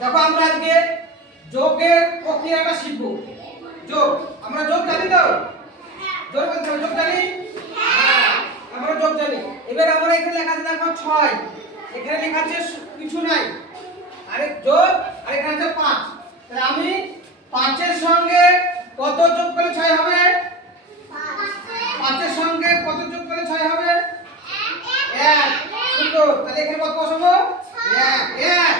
দেখো আমরা আজকে যোগের প্রক্রিয়াটা শিখব। যোগ আমরা যোগ জানি তো? যোগ বলতে যোগ জানি? হ্যাঁ আমরা যোগ জানি। এবার আমরা এখানে লেখা আছে দেখো 6, এখানে লেখা আছে কিছু নাই, আরে যোগ আর এখানে আছে 5। তাহলে আমি 5 এর সঙ্গে কত যোগ করলে 6 হবে? 5 এর সঙ্গে কত যোগ করলে 6 হবে? 1। সুন্দর, তাহলে এখানে কত বসাবো? 1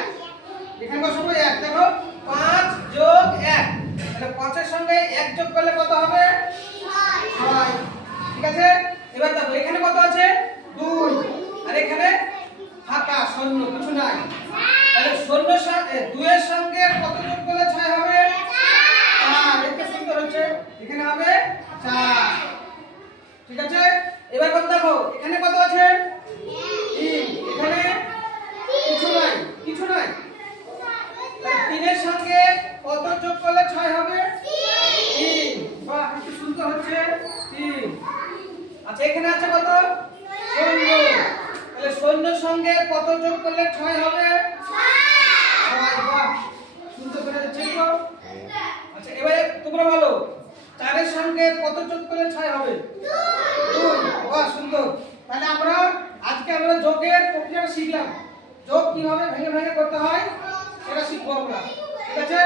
এখানে বসাবো 1। দেখো 5 যোগ 1, তাহলে 5 এর সঙ্গে 1 যোগ করলে কত হবে? 6। ঠিক আছে, এবার দেখো এখানে কত আছে? 2, আর এখানে ফাঁকা শূন্য, কিছু নাই। তাহলে 2 এর সঙ্গে কত যোগ করলে 6 হবে? 4। এটা সুন্দর হচ্ছে, এখানে হবে 4। ঠিক আছে, এবার কত দেখো এখানে কত আছে? 3, এখানে কিছু নাই, কিছু নাই। 3 এর সঙ্গে কত যোগ করলে 6 হবে? 3। বাহ, কি সুন্দর হচ্ছে 3। আচ্ছা এখানে আছে কত? 0। তাহলে 0 এর সঙ্গে কত যোগ করলে 6 হবে? 6। বাহ, সুন্দর করে হচ্ছে তো। আচ্ছা এবারে তোমরা বলো 4 এর সঙ্গে কত যোগ করলে 6 হবে? 2। বাহ, সুন্দর। তাহলে আজকে আমরা যোগের প্রক্রিয়াটা শিখলাম। যোগ কিভাবে ভেঙে ভেঙে করতে হয় সেটা শিখবো আমরা। ঠিক আছে।